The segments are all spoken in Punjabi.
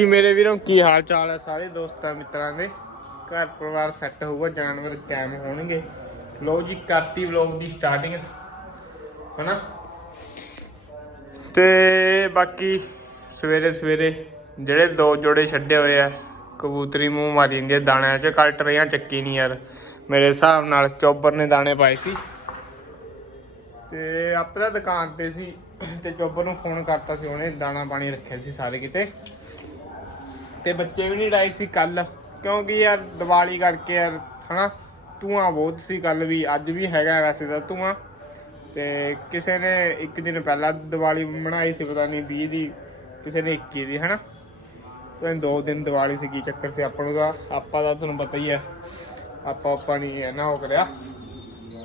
ਜੀ, ਮੇਰੇ ਵੀਰੋ ਕੀ ਹਾਲ ਚਾਲ ਹੈ ਸਾਰੇ ਦੋਸਤਾਂ ਮਿੱਤਰਾਂ ਦੇ? ਘਰ ਪਰਿਵਾਰ ਸੈੱਟ ਹੋਊਗਾ, ਜਾਨਵਰ ਕਾਇਮ ਹੋਣਗੇ। ਲੋ ਜੀ, ਕਰਤੀ ਵਲੌਗ ਦੀ ਸਟਾਰਟਿੰਗ ਹਨਾ? ਤੇ ਬਾਕੀ ਸਵੇਰੇ ਸਵੇਰੇ ਜਿਹੜੇ ਦੋ ਜੋੜੇ ਛੱਡੇ ਹੋਏ ਆ, ਕਬੂਤਰੀ ਮੂੰਹ ਮਾਰੀ ਜਾਂਦੀ ਹੈ ਦਾਣਿਆਂ 'ਚ ਕਲਟ ਰਿਆਂ ਚੱਕੀ ਨਹੀਂ ਯਾਰ। ਮੇਰੇ ਹਿਸਾਬ ਨਾਲ ਚੋਬਰ ਨੇ ਦਾਣੇ ਪਾਏ ਸੀ। ਤੇ ਆਪਣਾ ਦੁਕਾਨ ਤੇ ਸੀ, ਤੇ ਚੋਬਰ ਨੂੰ ਫੋਨ ਕਰਤਾ ਸੀ, ਉਹਨੇ ਦਾਣਾ ਪਾਣੀ ਰੱਖਿਆ ਸੀ ਸਾਰੇ ਕਿਤੇ। ਤੇ ਬੱਚੇ ਵੀ ਨਹੀਂ ਡਾਈ ਸੀ ਕੱਲ। ਕਿਉਂਕਿ ਯਾਰ ਦੀਵਾਲੀ ਕਰਕੇ ਯਾਰ, ਹਨਾ, ਧੂਆਂ ਬਹੁਤ ਸੀ ਕੱਲ ਵੀ, ਅੱਜ ਵੀ ਹੈਗਾ ਵੈਸੇ ਤਾਂ ਧੂਆਂ। ਤੇ ਕਿਸੇ ਨੇ ਇੱਕ ਦਿਨ ਪਹਿਲਾਂ ਦੀਵਾਲੀ ਬਣਾਈ ਸੀ, ਪਤਾ ਨਹੀਂ 20 ਦੀ, ਕਿਸੇ ਨੇ 21 ਦੀ, ਹਨਾ। ਤੇ ਦੋ ਦਿਨ ਦੀਵਾਲੀ ਸੀ, ਕੀ ਚੱਕਰ ਸੀ ਆਪਾਂ ਨੂੰ ਤਾਂ, ਆਪਾਂ ਦਾ ਤੁਹਾਨੂੰ ਪਤਾ ਹੀ ਹੈ, ਆਪਾਂ ਆਪਾਂ ਨਹੀਂ ਹੈ ਨਾ ਉਹ ਕਰਿਆ।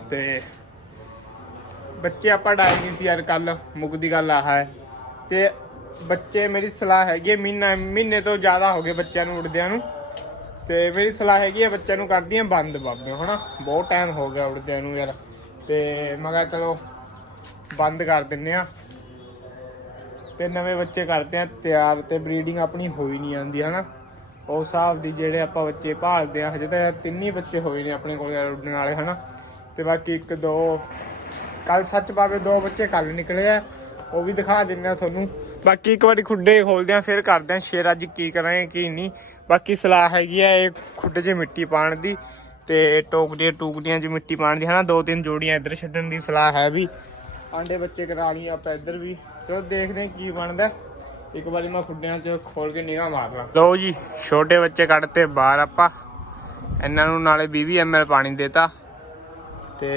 ਤੇ ਬੱਚੇ ਆਪਾਂ ਡਾਈ ਨਹੀਂ ਸੀ ਯਾਰ ਕੱਲ ਮੁੱਕਦੀ ਗੱਲ ਆਹ ਹੈ ਤੇ ਬੱਚੇ ਮੇਰੀ ਸਲਾਹ ਹੈਗੀ ਹੈ, ਮਹੀਨਾ ਮਹੀਨੇ ਤੋਂ ਜ਼ਿਆਦਾ ਹੋ ਗਏ ਬੱਚਿਆਂ ਨੂੰ, ਉੜਦਿਆਂ ਨੂੰ। ਤੇ ਮੇਰੀ ਸਲਾਹ ਹੈਗੀ ਹੈ, ਬੱਚਿਆਂ ਨੂੰ ਕਰਦੀਆਂ ਬੰਦ ਬਾਬੇ ਹਨਾ? ਬਹੁਤ ਟਾਈਮ ਹੋ ਗਿਆ ਉੜਦਿਆਂ ਨੂੰ ਯਾਰ। ਤੇ ਮੈਂ ਕਿਹਾ ਚਲੋ, ਬੰਦ ਕਰ ਦਿੰਨੇ ਆ ਤੇ ਨਵੇਂ ਬੱਚੇ ਕਰਦੇ ਆ ਤਿਆਰ ਤੇ ਬਰੀਡਿੰਗ ਆਪਣੀ ਹੋਈ ਨਹੀਂ ਜਾਂਦੀ, ਹਨਾ? ਉਸ ਹਿਸਾਬ ਦੀ ਜਿਹੜੇ ਆਪਾਂ ਬੱਚੇ ਭਾਲਦੇ ਆ ਹਜੇ ਤਾਂ ਤਿੰਨ ਹੀ ਬੱਚੇ ਹੋਏ ਨੇ ਆਪਣੇ ਕੋਲ ਯਾਰ ਉੱਡਣ ਵਾਲੇ, ਹਨਾ? ਤੇ ਬਾਕੀ ਇੱਕ, ਦੋ ਕੱਲ ਸੱਚ ਬਾਬੇ ਦੋ ਬੱਚੇ ਕੱਲ ਨਿਕਲੇ ਆ। ਉਹ ਵੀ ਦਿਖਾ ਦਿੰਨੇ ਆ ਤੁਹਾਨੂੰ। ਬਾਕੀ ਇੱਕ ਵਾਰੀ ਖੁੱਡੇ ਖੋਲਦੇ ਆ ਫਿਰ ਕਰਦੇ ਆ ਸ਼ੇਰ ਅੱਜ ਕੀ ਕਰਾਂਗੇ, ਕੀ ਨਹੀਂ। ਬਾਕੀ ਸਲਾਹ ਹੈਗੀ ਆ ਇਹ ਖੁੱਡੇ 'ਚ ਮਿੱਟੀ ਪਾਣ ਦੀ ਤੇ ਟੋਕਰੀਆਂ ਟੂਕਰੀਆਂ 'ਚ ਮਿੱਟੀ ਪਾਣ ਦੀ, ਹਨਾ। ਦੋ ਤਿੰਨ ਜੋੜੀਆਂ ਇੱਧਰ ਛੱਡਣ ਦੀ ਸਲਾਹ ਹੈ ਵੀ। ਆਂਡੇ ਬੱਚੇ ਕਰਾ ਲਈ ਆਪਾਂ ਇੱਧਰ ਵੀ। ਚਲੋ ਦੇਖਦੇ ਹਾਂ ਕੀ ਬਣਦਾ। ਇੱਕ ਵਾਰੀ ਮੈਂ ਖੁੱਡਿਆਂ 'ਚ ਖੋਲ ਕੇ ਨਿਗਾਹ ਮਾਰ ਲਾਂ ਲਓ ਜੀ, ਛੋਟੇ ਬੱਚੇ ਕੱਢਤੇ ਬਾਹਰ ਆਪਾਂ। ਇਹਨਾਂ ਨੂੰ ਨਾਲੇ 20 ml ਪਾਣੀ ਦੇਤਾ। ਤੇ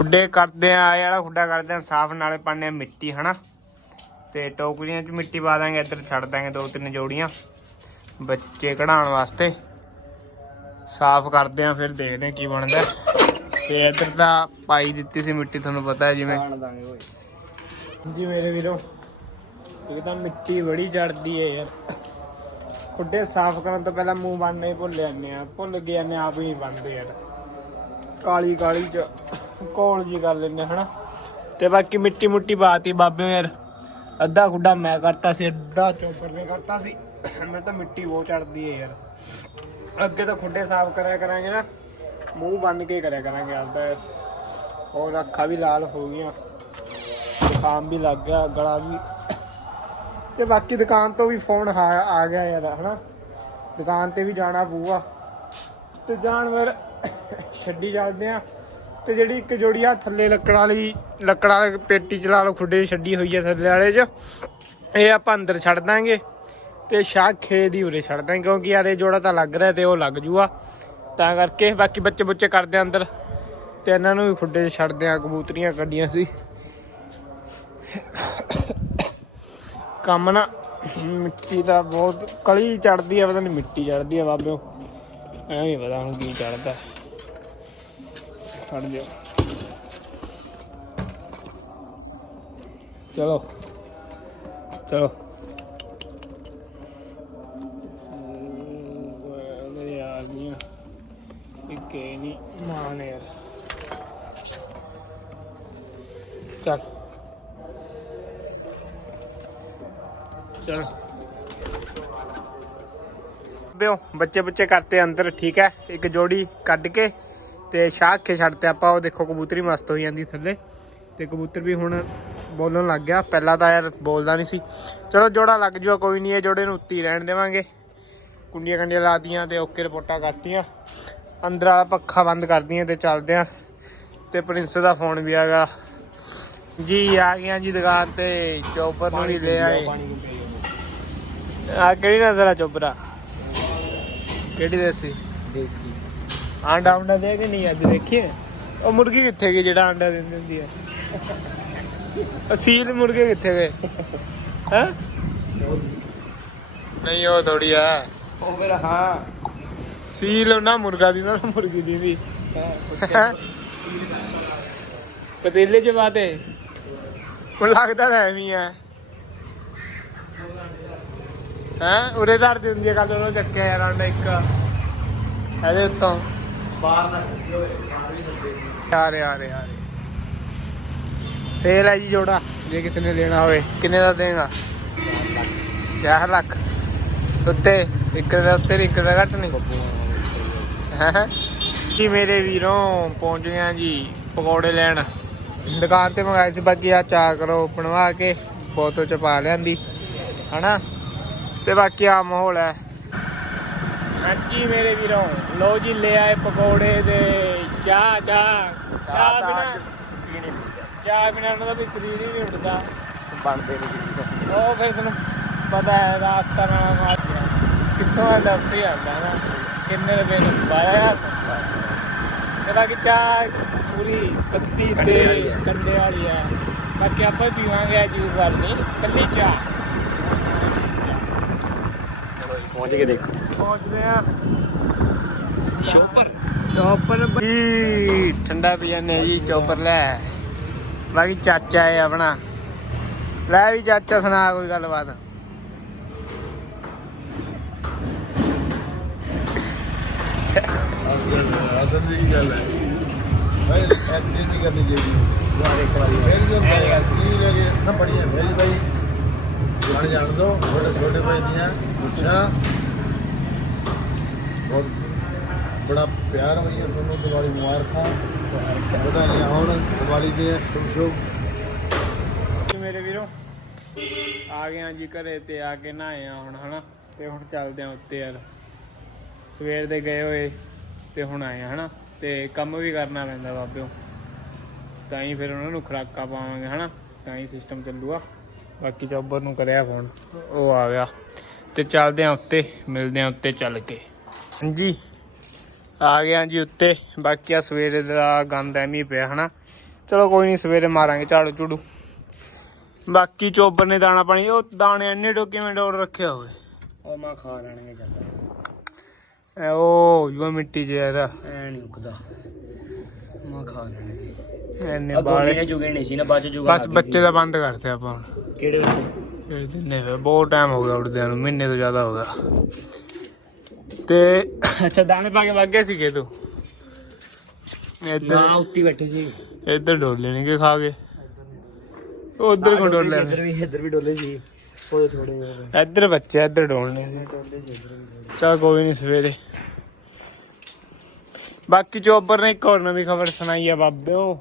ਖੁੱਡੇ ਕਰਦੇ ਆ ਇਹ ਵਾਲਾ ਖੁੱਡਾ ਕਰਦੇ ਆ ਸਾਫ਼ ਨਾਲੇ ਪਾਣੇ ਆ ਮਿੱਟੀ ਹਨਾ? ਤੇ ਟੋਕਰੀਆਂ 'ਚ ਮਿੱਟੀ ਪਾ ਦਾਂਗੇ ਇੱਧਰ ਛੱਡ ਦਾਂਗੇ ਦੋ ਤਿੰਨ ਜੋੜੀਆਂ। ਬੱਚੇ ਕਢਾਉਣ ਵਾਸਤੇ ਸਾਫ਼ ਕਰਦੇ ਆ ਫਿਰ ਦੇਖਦੇ ਆ ਕੀ ਬਣਦਾ। ਤੇ ਇੱਧਰ ਤਾਂ ਪਾਈ ਦਿੱਤੀ ਸੀ ਮਿੱਟੀ ਤੁਹਾਨੂੰ ਪਤਾ ਹੈ ਜਿਵੇਂ। ਜੀ ਮੇਰੇ ਵੀਰੋ ਇਹ ਤਾਂ ਮਿੱਟੀ ਬੜੀ ਜੜਦੀ ਹੈ ਯਾਰ। ਖੁੱਡੇ ਸਾਫ਼ ਕਰਨ ਤੋਂ ਪਹਿਲਾਂ ਮੂੰਹ ਬੰਨ੍ਹਣਾ ਹੀ ਭੁੱਲ ਜਾਂਦੇ ਆ ਭੁੱਲ ਗਏ ਜਾਂਦੇ ਆਪ ਹੀ ਨਹੀਂ ਬੰਨਦੇ ਯਾਰ। ਕਾਲੀ ਕਾਲੀ ਚ ਕੋਲ ਜੀ ਕਰ ਲੈਂਦੇ ਹਨਾ? ਤੇ ਬਾਕੀ ਮਿੱਟੀ ਮੁੱਟੀ ਬਾਤੀ ਬਾਬੇ ਯਾਰ। ਅੱਧਾ ਖੁੱਡਾ ਮੈਂ ਕਰਤਾ ਸੀ, ਅੱਧਾ ਚੋਪਰ ਨੇ ਕਰਤਾ ਸੀ। ਮੈਂ ਤਾਂ ਮਿੱਟੀ ਬਹੁਤ ਚੜਦੀ ਹੈ ਯਾਰ। ਅੱਗੇ ਤਾਂ ਖੁੱਡੇ ਸਾਫ਼ ਕਰਿਆ ਕਰਾਂਗੇ ਨਾ। ਮੂੰਹ ਬੰਨ ਕੇ ਕਰਿਆ ਕਰਾਂਗੇ ਆਪਦਾ। ਯਾਰ। ਹੋਰ ਅੱਖਾਂ ਵੀ ਲਾਲ ਹੋ ਗਈਆਂ। ਜ਼ੁਕਾਮ ਵੀ ਲੱਗ ਗਿਆ, ਗਲਾ ਵੀ। ਤੇ ਬਾਕੀ ਦੁਕਾਨ ਤੋਂ ਵੀ ਫੋਨ ਆ ਆ ਗਿਆ ਯਾਰ, ਹਨਾ? ਦੁਕਾਨ ਤੇ ਵੀ ਜਾਣਾ ਪਊਗਾ। ਤੇ ਜਾਨਵਰ ਛੱਡੀ ਜਾਂਦੇ ਆ। ਤੇ ਜਿਹੜੀ ਇੱਕ ਜੋੜੀ ਆ ਥੱਲੇ ਲੱਕੜਾਂ ਵਾਲੀ ਲੱਕੜਾਂ ਵਾਲੀ ਪੇਟੀ ਚ ਲਾ ਲਓ, ਖੁੱਡੇ 'ਚ ਛੱਡੀ ਹੋਈ ਆ ਥੱਲੇ ਵਾਲੇ 'ਚ। ਇਹ ਆਪਾਂ ਅੰਦਰ ਛੱਡ ਦਾਂਗੇ ਤੇ ਸ਼ਾਖੇ ਦੀ ਉਰੇ ਛੱਡ ਦਾਂਗੇ, ਕਿਉਂਕਿ ਯਾਰ ਇਹ ਜੋੜਾ ਤਾਂ ਲੱਗ ਰਿਹਾ ਤੇ ਉਹ ਲੱਗ ਜੂਗਾ ਤਾਂ ਕਰਕੇ ਬਾਕੀ ਬੱਚੇ ਬੁੱਚੇ ਕਰਦੇ ਆ ਅੰਦਰ ਤੇ ਇਹਨਾਂ ਨੂੰ ਵੀ ਖੁੱਡੇ 'ਚ ਛੱਡਦੇ ਆ, ਕਬੂਤਰੀਆਂ ਕੱਢੀਆਂ ਸੀ। ਕੰਮ ਨਾ ਮਿੱਟੀ ਦਾ ਬਹੁਤ, ਕਲੀ ਚੜਦੀ ਆ, ਪਤਾ ਨਹੀਂ ਮਿੱਟੀ ਚੜਦੀ ਆ ਬਾਬਿਓ। ਐਵੇਂ ਨਹੀਂ ਪਤਾ ਹੁਣ ਕੀ ਚੜਦਾ ਛੱਡ ਦਿਓ ਚਲੋ। ਚਲੋ। ਉਹਦੇ ਯਾਰ ਦੀਆਂ। ਇੱਕ ਨਹੀਂ ਮਾਨ ਯਾਰ। ਚੱਲ। ਚਲ। ਬਿਓ ਬੱਚੇ ਬੱਚੇ ਕਰਤੇ ਅੰਦਰ, ਠੀਕ ਹੈ? ਇੱਕ ਜੋੜੀ ਕੱਢ ਕੇ ਤੇ ਸ਼ਾਖ ਕੇ ਛੱਡਤੇ ਆਪਾਂ ਉਹ ਦੇਖੋ ਕਬੂਤਰੀ ਮਸਤ ਹੋਈ ਜਾਂਦੀ ਥੱਲੇ। ਤੇ ਕਬੂਤਰ ਵੀ ਹੁਣ ਬੋਲਣ ਲੱਗ ਗਿਆ। ਪਹਿਲਾਂ ਤਾਂ ਯਾਰ ਬੋਲਦਾ ਨਹੀਂ ਸੀ। ਚਲੋ ਜੋੜਾ ਲੱਗ ਜੂਗਾ ਕੋਈ ਨਹੀਂ ਇਹ ਜੋੜੇ ਨੂੰ ਉੱਤੀ ਰਹਿਣ ਦੇਵਾਂਗੇ। ਕੁੰਡੀਆਂ ਕੰਡੀਆਂ ਲਾਤੀਆਂ ਤੇ ਓਕੇ ਰਿਪੋਰਟਾਂ ਕਰਤੀਆਂ। ਅੰਦਰ ਵਾਲਾ ਪੱਖਾ ਬੰਦ ਕਰਦੀਆਂ ਤੇ ਚੱਲਦੇ ਆ। ਤੇ ਪ੍ਰਿੰਸ ਦਾ ਫੋਨ ਵੀ ਆਗਾ ਜੀ ਆ ਗਿਆ ਜੀ ਦੁਕਾਨ ਤੇ। ਚੋਪਰ ਨੂੰ ਵੀ ਲੈ ਆਏ। ਆ ਕਿਹੜੀ ਨਜ਼ਰ ਆ ਚੋਪਰਾ? ਕਿਹੜੀ ਦੇਸੀ? ਦੇਸੀ। ਆਂਡਾ ਆਂਡਾ ਦੇ ਕੇ ਨਹੀਂ ਅੱਜ ਦੇਖੀਏ। ਉਹ ਮੁਰਗੀ ਕਿੱਥੇ ਗਈ ਜਿਹੜਾ ਆਂਡਾ ਦਿੰਦੀ ਹੁੰਦੀ ਹੈ ਅਸੀਲ ਮੁਰਗੇ ਕਿੱਥੇ ਗਏ? ਹੈ? ਨਹੀਂ ਉਹ ਥੋੜੀ ਆ। ਉਹ ਫਿਰ ਹਾਂ। ਸੀਲ ਨਾ ਮੁਰਗਾ ਦੀ ਨਾ ਮੁਰਗੀ ਦੀ ਵੀ। ਪਤੀਲੇ ਚ ਬਾਤੇ ਮੈਨੂੰ ਲੱਗਦਾ ਤਾਂ ਐਵੇਂ ਹੀ ਹੈ? ਉਰੇ ਧਰ ਦੀ ਹੁੰਦੀ ਹੈ ਕੱਲ ਉਹਨੂੰ ਚੱਕਿਆ ਯਾਰ ਆਂਡਾ ਇੱਕ। ਇਹਦੇ ਉੱਤੋਂ। ਬਾਹਰ ਨਾ ਹੋਏ ਸਾਰੇ ਸੱਦੇ ਆ ਰਹੇ ਆ ਰਹੇ ਆ ਰਹੇ। ਸੇਲ ਹੈ ਜੀ ਜੋੜਾ, ਜੇ ਕਿਸੇ ਨੇ ਲੈਣਾ ਹੋਵੇ। ਕਿੰਨੇ ਦਾ ਦੇਗਾ 4 ਲੱਖ। ਉੱਤੇ, ਇੱਕ ਦਾ ਉੱਤੇ ਇੱਕ ਦਾ ਘੱਟ ਨਹੀਂ। ਹੈਂ? ਜੀ ਮੇਰੇ ਵੀਰੋਂ, ਪਹੁੰਚ ਗਿਆ ਜੀ ਪਕੌੜੇ ਲੈਣ। ਦੁਕਾਨ ਤੇ ਮੰਗਾਏ ਸੀ, ਬਾਕੀ ਆ ਚਾ ਕਰੋ, ਬਣਵਾ ਕੇ, ਬੋਤਲ ਚ ਪਾ ਲਿਆਂਦੀ। ਹਨਾ? ਤੇ ਬਾਕੀ ਆ ਮਾਹੌਲ ਹੈ। ਹਾਂਜੀ ਮੇਰੇ ਵੀਰੋਂ। ਲੋ ਜੀ ਲੈ ਆਏ ਪਕੌੜੇ ਦੇ ਚਾਹ ਚਾਹ। ਚਾਹ ਬਿਨਾ ਚਾਹ ਬਿਨਾ ਉਹਨਾਂ ਦਾ ਵੀ ਸਰੀਰ ਹੀ ਨਹੀਂ ਉੱਠਦਾ ਬਣਦੇ ਨਹੀਂ ਉਹ ਫਿਰ ਤੁਹਾਨੂੰ ਪਤਾ ਹੈ ਰਾਸਤਾ ਨਾਲ ਮਾਰ ਗਿਆ ਕਿੱਥੋਂ ਆਉਂਦਾ ਉੱਥੇ ਹੀ ਆਉਂਦਾ ਨਾ। ਕਿੰਨੇ ਰੁਪਏ ਨੂੰ ਬਾਇਆ ਤੇ ਬਾਕੀ ਚਾਹ ਪੂਰੀ ਪੱਤੀ ਕੰਡੇ ਤੇ। ਕੰਡੇ ਵਾਲੀ ਹੈ। ਬਾਕੀ ਆਪਾਂ ਪੀਵਾਂਗੇ ਅੱਜ ਵਾਰ ਨਹੀਂ। ਕੱਲੀ ਚਾਹ ਚਲੋ ਜੀ ਪਹੁੰਚ ਕੇ ਦੇਖੋ। ਪਹੁੰਚਦੇ ਆ। ਸ਼ੋਪਰ ਚੌਪਰ ਬਈ ਠੰਡਾ ਪੀ ਜਾਂਦੇ ਆ ਜੀ ਚੌਪਰ ਲੈ। ਬਾਕੀ ਚਾਚਾ ਹੈ ਆਪਣਾ। ਲੈ ਵੀ ਚਾਚਾ ਸੁਣਾ ਕੋਈ ਗੱਲਬਾਤ। ਅਸਲ ਦੀ ਗੱਲ ਹੈ। ਭਾਈ ਐਕਟਿੰਗ ਨਹੀਂ ਕਰਨੀ ਚਾਹੀਦੀ। ਵਾਰ ਇੱਕ ਵਾਰੀ ਫਿਰ ਜੋ ਨਹੀਂ ਲਗੇ ਨਾ ਬੜੀਆਂ ਮੇਰੀ ਭਾਈ ਜਾਣ ਜਾਣ ਦੋ ਛੋਟੇ ਛੋਟੇ ਭਾਈ ਦੀਆਂ ਪੁੱਛਾਂ। ਬਹੁਤ ਬੜਾ ਪਿਆਰ ਹੋਈ ਹੈ ਤੁਹਾਨੂੰ ਦੀਵਾਲੀ ਮੁਬਾਰਕਾਂ। ਵਧਾਈਆਂ ਹੋਣ ਦੀਵਾਲੀ ਦੇ ਸ਼ੁਭ ਸ਼ੁਭ ਮੇਰੇ ਵੀਰੋ, ਆ ਗਏ ਆ ਜੀ ਘਰੇ ਤੇ ਆ ਕੇ ਨਹਾਏ ਆ ਹੁਣ, ਹਨਾ? ਤੇ ਹੁਣ ਚੱਲਦੇ ਆ ਉੱਤੇ ਯਾਰ ਸਵੇਰ ਦੇ ਗਏ ਹੋਏ ਤੇ ਹੁਣ ਆਏ ਆ ਹਨਾ? ਤੇ ਕੰਮ ਵੀ ਕਰਨਾ ਪੈਂਦਾ ਬਾਬਿਓ। ਤਾਂ ਹੀ ਫਿਰ ਉਹਨਾਂ ਨੂੰ ਖੁਰਾਕਾਂ ਪਾਵਾਂਗੇ, ਹਨਾ? ਤਾਂ ਹੀ ਸਿਸਟਮ ਚੱਲੂਗਾ। ਬਾਕੀ ਚੌਬਰ ਨੂੰ ਕਰਿਆ ਫੋਨ ਉਹ ਆ ਗਿਆ। ਤੇ ਚੱਲਦੇ ਆ ਉੱਤੇ ਮਿਲਦੇ ਆ ਉੱਤੇ ਚੱਲ ਕੇ। ਹਾਂਜੀ ਆ ਗਿਆ ਜੀ ਉੱਤੇ। ਬਾਕੀ ਆ ਸਵੇਰੇ ਦਾ ਗੰਦ ਐਵੇਂ ਪਿਆ ਹਨਾ। ਚਲੋ ਕੋਈ ਨਹੀਂ ਸਵੇਰੇ ਮਾਰਾਂਗੇ ਝਾੜੂ ਝੂੜੂ। ਬਾਕੀ ਚੋਬਰ ਨੇ ਦਾਣਾ ਪਾਣੀ ਉਹ ਦਾਣੇ ਇੰਨੇ ਟੋਕੇ ਮੈਂ ਡੋਰ ਰੱਖਿਆ ਹੋਵੇ। ਉਹ ਮੈਂ ਖਾ ਲੈਣਗੇ ਚੱਲ। ਐ ਉਹ ਯੂ ਮਿੱਟੀ ਯਾਰ। ਐ ਨਹੀਂ ਉਕਦਾ। ਮੈਂ ਖਾ ਲੈਣਗੇ ਐਨੇ ਆ ਬਾਲੇ ਗੋਲੀਆਂ ਚੁਗੇ ਨਹੀਂ ਸੀ ਨਾ ਬਾਅਦ ਚ ਜੁਗਾ ਬਸ ਬੱਚੇ ਦਾ ਬੰਦ ਕਰਤੇ ਆਪਾਂ ਹੁਣ। ਕਿਹੜੇ ਬੱਚੇ? ਇਹ ਦਿਨੇ ਹੋਏ ਬਹੁਤ ਟਾਈਮ ਹੋ ਗਿਆ ਉੱਡਦਿਆਂ ਨੂੰ ਮਹੀਨੇ ਤੋਂ ਜ਼ਿਆਦਾ ਹੋ ਗਿਆ। ਤੇ ਅੱਛਾ ਦਾਣੇ ਪਾ ਕੇ ਵਗ ਗਏ ਸੀਗੇ ਤੂੰ? ਨਾ ਇੱਧਰ ਉੱਤੀ ਬੈਠੇ ਸੀ। ਇੱਧਰ ਡੋਲ ਲੈਣਗੇ ਖਾ ਕੇ। ਉਧਰ ਕੋ ਡੋਲ ਲੈਣੇ ਇੱਧਰ ਵੀ ਇੱਧਰ ਵੀ ਡੋਲੇ ਸੀ। ਥੋੜੇ ਥੋੜੇ ਜਿਹੇ ਇੱਧਰ ਬੱਚੇ ਇੱਧਰ ਡੋਲਣੇ ਸੀ। ਚਲ ਕੋਈ ਨਹੀਂ ਸਵੇਰੇ। ਬਾਕੀ ਚੋਬਰ ਨੇ ਇੱਕ ਹੋਰ ਨਵੀਂ ਖਬਰ ਸੁਣਾਈ ਆ ਬਾਬਿਓ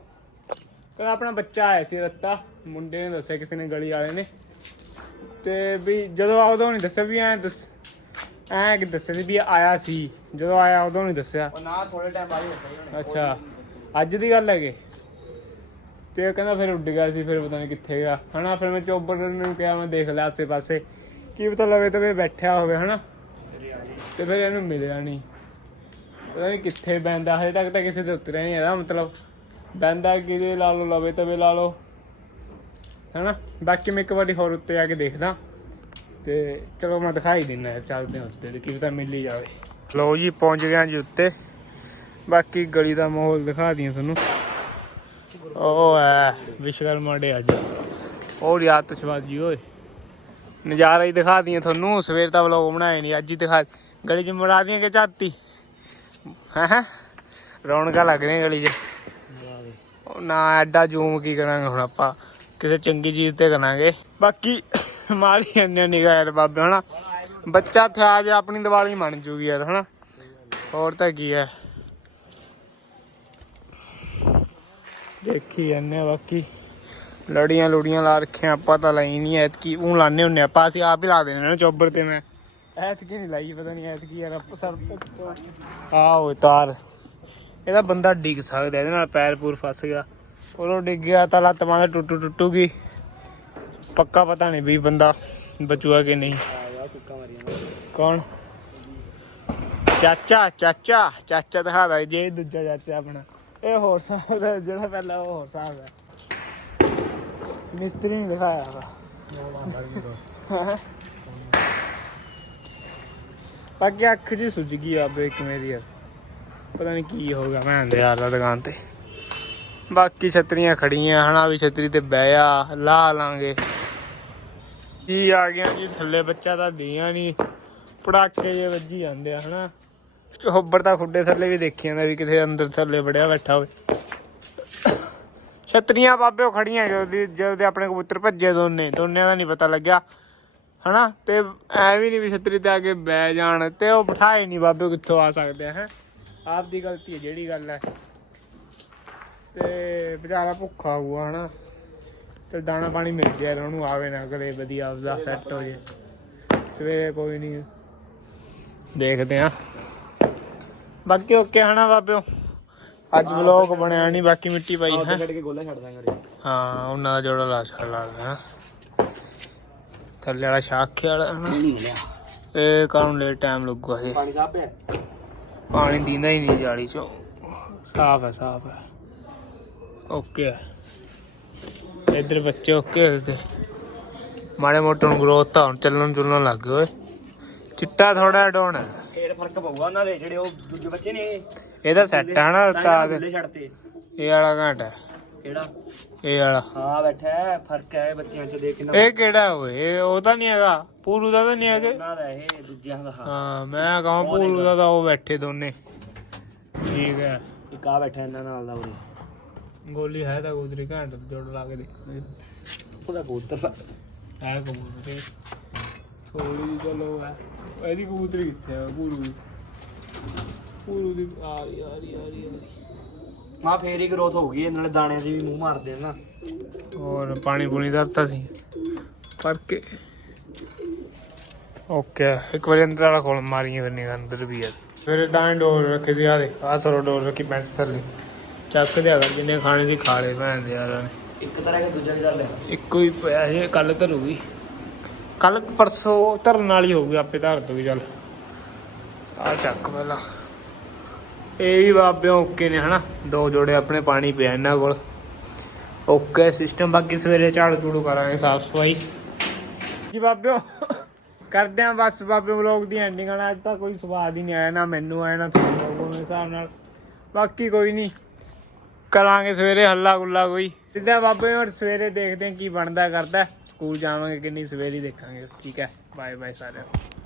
ਕਹਿੰਦਾ ਆਪਣਾ ਬੱਚਾ ਆਇਆ ਸੀ ਰੱਤਾ ਮੁੰਡੇ ਨੇ ਦੱਸਿਆ ਕਿਸੇ ਨੇ ਗਲੀ ਵਾਲੇ ਨੇ। ਤੇ ਵੀ ਜਦੋਂ ਆਉਦਾ ਨਹੀਂ ਦੱਸਿਆ ਵੀ ਐ ਦੱਸ ਐ ਕਿ ਦੱਸਿਆ ਸੀ ਵੀ ਆਇਆ ਸੀ ਜਦੋਂ ਆਇਆ ਉਦੋਂ ਨਹੀਂ ਦੱਸਿਆ। ਉਹ ਨਾ ਥੋੜੇ ਟਾਈਮ ਬਾਅਦ ਹੀ ਅੱਛਾ ਅੱਜ ਦੀ ਗੱਲ ਹੈਗੇ। ਤੇ ਉਹ ਕਹਿੰਦਾ ਫਿਰ ਉੱਡ ਗਿਆ ਸੀ ਫਿਰ ਪਤਾ ਨਹੀਂ ਕਿੱਥੇ ਗਿਆ। ਹਨਾ ਫਿਰ ਮੈਂ ਚੋਬਰ ਨੂੰ ਕਿਹਾ ਮੈਂ ਦੇਖ ਲਿਆ ਆਸੇ ਪਾਸੇ ਕੀ ਪਤਾ ਲਵੇ ਤੇ ਬੈਠਿਆ ਹੋਵੇ ਹਨਾ। ਤੇ ਫਿਰ ਇਹਨੂੰ ਮਿਲਿਆ ਨਹੀਂ ਪਤਾ ਨਹੀਂ ਕਿੱਥੇ ਬੈੰਦਾ ਹਜੇ ਤੱਕ ਤਾਂ ਕਿਸੇ ਤੇ ਉਤਰਿਆ ਨਹੀਂ ਇਹਦਾ ਮਤਲਬ ਬੈੰਦਾ ਕਿਤੇ ਲਾ ਲਓ ਲਵੇ ਤਵੇ ਲਾ ਲਓ ਹੈਨਾ? ਬਾਕੀ ਮੈਂ ਇੱਕ ਵਾਰੀ ਹੋਰ ਉੱਤੇ ਆ ਕੇ ਦੇਖਦਾ ਤੇ ਚਲੋ ਮੈਂ ਦਿਖਾਈ ਦਿੰਦਾ ਯਾਰ, ਚੱਲਦੇ ਹਾਂ ਉੱਤੇ ਤੇ ਕੀ ਪਤਾ ਮਿਲ ਹੀ ਜਾਵੇ। ਲਓ ਜੀ ਪਹੁੰਚ ਗਿਆ ਜੀ ਉੱਤੇ। ਬਾਕੀ ਗਲੀ ਦਾ ਮਾਹੌਲ ਦਿਖਾ ਦਿਆਂ ਤੁਹਾਨੂੰ। ਉਹ ਹੈ ਵਿਸ਼ਵਕਰਮਾ ਡੇ ਅੱਜ। ਉਹ ਆਤਿਸ਼ਬਾਜ਼ੀ ਓਏ। ਨਜ਼ਾਰਾ ਹੀ ਦਿਖਾ ਦਿਆਂ ਤੁਹਾਨੂੰ ਸਵੇਰ ਦਾ ਵਲੋਗ ਬਣਾਇਆ ਨਹੀਂ ਅੱਜ ਹੀ ਦਿਖਾ ਗਲੀ 'ਚ ਮੁੜਾ ਦੀਆਂ ਕਿ ਝਾਤੀ? ਹੈ? ਰੌਣਕਾਂ ਲੱਗਣੇ ਗਲੀ 'ਚ। ਉਹ ਨਾ ਐਡਾ ਜ਼ੂਮ ਕੀ ਕਰਾਂਗੇ ਹੁਣ ਆਪਾਂ? ਕਿਸੇ ਚੰਗੀ ਚੀਜ਼ ਤੇ ਕਰਾਂਗੇ। ਬਾਕੀ ਮਾਰੀ ਇੰਨੇ ਨਿਗਾਹ ਯਾਰ ਬਾਬੇ, ਹਨਾ? ਬੱਚਾ ਥਿਆ ਜੇ ਆਪਣੀ ਦੀਵਾਲੀ ਮੰਨ ਜੂਗੀ ਯਾਰ, ਹਨਾ? ਹੋਰ ਤਾਂ ਕੀ ਹੈ ਦੇਖੀ ਜਾਂਦੇ ਆ ਬਾਕੀ। ਲੜੀਆਂ ਲੁੜੀਆਂ ਲਾ ਰੱਖਿਆ, ਆਪਾਂ ਤਾਂ ਲਈ ਨਹੀਂ ਐਤਕੀ। ਉਹ ਲਾਣੇ ਹੁੰਨੇ ਆਪਾਂ ਅਸੀਂ ਆਪ ਹੀ ਲਾ ਦੇਣੇ ਨੇ ਚੋਬਰ ਤੇ ਮੈਂ। ਐਤਕੀ ਨਹੀਂ ਲਾਈ ਪਤਾ ਨਹੀਂ ਐਤਕੀ ਯਾਰ ਆਪਾਂ ਸਰ ਆਓ ਤਾਰ। ਇਹਦਾ ਬੰਦਾ ਡਿੱਗ ਸਕਦਾ ਇਹਦੇ ਨਾਲ ਪੈਰ ਪੂਰ ਫਸ ਗਿਆ। ਉਹਨੂੰ ਡਿੱਗ ਗਿਆ ਤਾਂ ਲੱਤ ਮਾਂ ਟੁੱਟੂ ਟੁੱਟੂਗੀ। ਪੱਕਾ ਪਤਾ ਨਹੀਂ ਵੀ ਬੰਦਾ ਬਚੂਗਾ ਕਿ ਨਹੀਂ। ਕੌਣ? ਚਾਚਾ ਚਾਚਾ ਚਾਚਾ ਦਿਖਾਦਾ ਜੇ ਦੂਜਾ ਚਾਚਾ ਆਪਣਾ। ਇਹ ਹੋਰ ਸਾਹਿਬ ਦਾ ਜਿਹੜਾ ਪਹਿਲਾਂ ਉਹ ਹੋਰ ਸਾਹਿਬ ਦਾ। ਮਿਸਤਰੀ ਨੇ ਦਿਖਾਇਆ ਵਾ। ਬਾਕੀ ਅੱਖ ਜੀ ਸੁੱਜ ਗਈ ਆ ਇੱਕ ਮੇਰੀ ਯਾਰ। ਪਤਾ ਨਹੀਂ ਕੀ ਹੋ ਗਿਆ ਮੈਂ ਅੰਦਰ ਯਾਰ ਦੁਕਾਨ ਤੇ। ਬਾਕੀ ਛਤਰੀਆਂ ਖੜੀਆਂ ਹਨਾ ਵੀ ਛਤਰੀ ਤੇ ਬਹਿ ਆ, ਲਾ ਲਾਂਗੇ। ਜੀ ਆ ਗਿਆ ਜੀ, ਥੱਲੇ ਬੱਚਾ ਤਾਂ ਦੀਆਂ ਨਹੀਂ ਪੜਾਕੇ ਜੇ ਵੱਜੀ ਜਾਂਦੇ ਆ ਹਨਾ ਚੋਬਰ ਤਾਂ ਖੁੱਡੇ ਥੱਲੇ ਵੀ ਦੇਖੀ ਜਾਂਦਾ ਵੀ ਕਿਤੇ ਅੰਦਰ ਥੱਲੇ ਵੜਿਆ ਬੈਠਾ ਹੋਵੇ। ਛਤਰੀਆਂ ਬਾਬੇ ਉਹ ਖੜੀਆਂ ਜਦੋਂ ਜਦੋਂ ਆਪਣੇ ਕਬੂਤਰ ਭੱਜੇ ਦੋਨੇ। ਦੋਨਿਆਂ ਦਾ ਨਹੀਂ ਪਤਾ ਲੱਗਿਆ। ਹਨਾ? ਤੇ ਐ ਵੀ ਨਹੀਂ ਵੀ ਛਤਰੀ ਤੇ ਆ ਕੇ ਬਹਿ ਜਾਣ ਤੇ ਉਹ ਬਿਠਾਏ ਨਹੀਂ ਬਾਬੇ ਕਿੱਥੋਂ ਆ ਸਕਦੇ ਹੈ? ਆਪ ਦੀ ਗਲਤੀ ਹੈ ਜਿਹੜੀ ਗੱਲ ਹੈ। ਤੇ ਵਿਚਾਰਾ ਭੁੱਖਾ ਹੋਊਗਾ ਹਨਾ? ਤੇ ਦਾਣਾ ਪਾਣੀ ਮਿਲ ਜਾਏ ਉਹਨੂੰ ਆਵੇ ਨਾ ਕਰੇ ਵਧੀਆ ਆਪਦਾ ਸੈੱਟ ਹੋ ਜੇ। ਸਵੇਰੇ ਕੋਈ ਨਹੀਂ ਦੇਖਦੇ ਆ। ਬਾਕੀ ਓਕੇ ਹਨਾ ਬਾਬਿਓ ਅੱਜ ਵਲੌਗ ਬਣਿਆ ਨਹੀਂ ਬਾਕੀ ਮਿੱਟੀ ਪਾਈ ਹੈ? ਛੱਡ ਛੱਡ ਹਾਂ ਉਹਨਾਂ ਦਾ ਜੋੜਾ ਲਾ ਛੜ ਲੱਗਦਾ ਥੱਲੇ ਵਾਲਾ ਸ਼ਾਖੇ ਵਾਲਾ ਹਨਾ? ਨਹੀਂ ਮਿਲਿਆ। ਇਹ ਕਾਹਨੂੰ ਲੇਟ ਟਾਈਮ ਲੱਗੂਗਾ ਇਹ? ਪਾਣੀ ਸਾਹ ਪਿਆ ਪਾਣੀ ਦੀਂਦਾ ਹੀ ਨਹੀਂ ਜਾਲੀ ਚੋਂ। ਸਾਫ਼ ਹੈ ਸਾਫ਼ ਹੈ। ਓਕੇ ਹੈ। ਇੱਧਰ ਬੱਚੇ ਓਕੇ ਹੋਏ। ਮਾੜੇ ਮੋਟੇ ਨੂੰ ਗਰੋਥ ਤਾਂ ਚੱਲਣ ਚੁੱਲਣ ਲੱਗ ਗਏ। ਓਏ ਚਿੱਟਾ ਥੋੜਾ ਡਾਉਣ। ਹੈ ਫੇਰ ਫ਼ਰਕ ਪਊਗਾ ਉਹਨਾਂ ਦੇ ਜਿਹੜੇ ਉਹ ਦੂਜੇ ਬੱਚੇ ਨੇ ਇਹ। ਇਹਦਾ ਸੈੱਟ ਹੈ ਨਾ ਤਾਂ। ਇਹ ਵਾਲਾ ਘਾਟ ਹੈ। ਕਿਹੜਾ? ਇਹ ਵਾਲਾ। ਹਾਂ ਬੈਠਾ ਹੈ ਫ਼ਰਕ ਹੈ ਬੱਚਿਆਂ ਚ ਦੇਖ ਕਿੰਨਾ ਇਹ ਕਿਹੜਾ ਓਏ? ਇਹ ਉਹ ਤਾਂ ਨਹੀਂ ਹੈਗਾ। ਪੂਰੂ ਦਾ ਤਾਂ ਨਹੀਂ ਹੈਗਾ? ਦਾ ਇਹ ਦੂਜਿਆਂ ਦਾ। ਹਾਂ ਹਾਂ ਮੈਂ ਕਹਾਂ ਪੂਰੂ ਦਾ ਤਾਂ ਉਹ ਬੈਠੇ ਦੋਨੇ। ਠੀਕ ਹੈ। ਇੱਕ ਆ ਬੈਠਾ ਇਹਨਾਂ ਨਾਲ ਦਾ ਉਰੇ। ਗੋਲੀ ਹੈ ਤਾਂ ਗੁਜਰੀ ਘੰਟ ਜੋੜ ਲਾ ਕੇ ਦੇਖ। ਉਹਦਾ ਕਬੂਤਰ ਹੈ ਕਬੂਤਰੀ। ਥੋੜੀ ਜਿਹੀ ਚਲੋ ਹੈ। ਇਹਦੀ ਕਬੂਤਰੀ ਕਿੱਥੇ ਹੈ ਪੂਰੂ ਦੀ। ਪੂਰੂ ਦੀ। ਆ ਰਹੀ ਆ ਰਹੀ ਆ ਰਹੀ ਆ ਰਹੀ। ਮਾ ਫੇਰ ਹੀ ਗਰੋਥ ਹੋਊਗੀ ਇਹ ਨਾਲੇ ਦਾਣਿਆਂ ਦੀ ਵੀ ਮੂੰਹ ਮਾਰਦੇ ਨੇ ਨਾ। ਔਰ ਪਾਣੀ ਪੂਣੀ ਧਰਤਾ ਸੀ। ਪਰ ਕੇ ਓਕੇ ਇੱਕ ਵਾਰੀ ਅੰਦਰ ਵਾਲਾ ਖੋਲ ਮਾਰੀਏ ਫਿਰ ਨਹੀਂ ਅੰਦਰ ਵੀ ਹੈ ਫਿਰ ਤਾਂ ਡੋਰ ਰੱਖੇ ਸੀ ਆ ਦੇਖ ਆ ਸਰੋ ਡੋਰ ਰੱਖੀ ਪੈਂਟ ਥੱਲੇ। ਚੱਕ ਦੇ ਅਗਰ ਜਿੰਨੇ ਖਾਣੇ ਸੀ ਖਾ ਲਏ ਭੈਣ ਦੇ ਯਾਰਾਂ ਨੇ। ਇੱਕ ਤਰ੍ਹਾਂ ਦਾ ਦੂਜਾ ਵੀ ਕਰ ਲਿਆ। ਇੱਕੋ ਹੀ ਪਿਆ ਇਹ ਕੱਲ ਧਰੂਗੀ। ਕੱਲ ਪਰਸੋਂ ਧਰਨ ਵਾਲੀ ਹੋਊਗੀ ਆਪੇ ਧਰ ਦੂਗੀ ਚੱਲ। ਆ ਚੱਕ ਪਹਿਲਾਂ। ਇਹ ਵੀ ਬਾਬੇ ਓਕੇ ਨੇ, ਹਨਾ? ਦੋ ਜੋੜੇ ਆਪਣੇ ਪਾਣੀ ਪਿਆ ਇਹਨਾਂ ਕੋਲ। ਓਕੇ ਸਿਸਟਮ ਬਾਕੀ ਸਵੇਰੇ ਝਾੜੂ ਝੂੜੂ ਕਰਾਂਗੇ ਸਾਫ਼ ਸਫ਼ਾਈ। ਜੀ ਬਾਬਿਓ, ਕਰਦੇ ਆਂ ਬਸ ਬਾਬੇ ਵਲੋਗ ਦੀ ਐਂਡਿੰਗ ਆਣਾ ਅੱਜ ਤਾਂ ਕੋਈ ਸਵਾਦ ਹੀ ਨਹੀਂ ਆਇਆ, ਨਾ ਮੈਨੂੰ ਆਇਆ, ਨਾ ਤੁਹਾਨੂੰ ਲੋਗੋ ਦੇ ਹਿਸਾਬ ਨਾਲ। ਬਾਕੀ ਕੋਈ ਨਹੀਂ, ਕਰਾਂਗੇ ਸਵੇਰੇ ਹੱਲਾ ਗੁੱਲਾ ਕੋਈ। ਸਿੱਧਾ ਬਾਬੇ ਹੋਰ ਸਵੇਰੇ ਦੇਖਦੇ ਆਂ ਕੀ ਬਣਦਾ, ਕਰਦਾ। ਸਕੂਲ ਜਾਵਾਂਗੇ ਕਿੰਨੀ ਸਵੇਰੇ ਹੀ ਦੇਖਾਂਗੇ, ਠੀਕ ਹੈ? ਬਾਏ ਬਾਏ ਸਾਰਿਆਂ ਨੂੰ।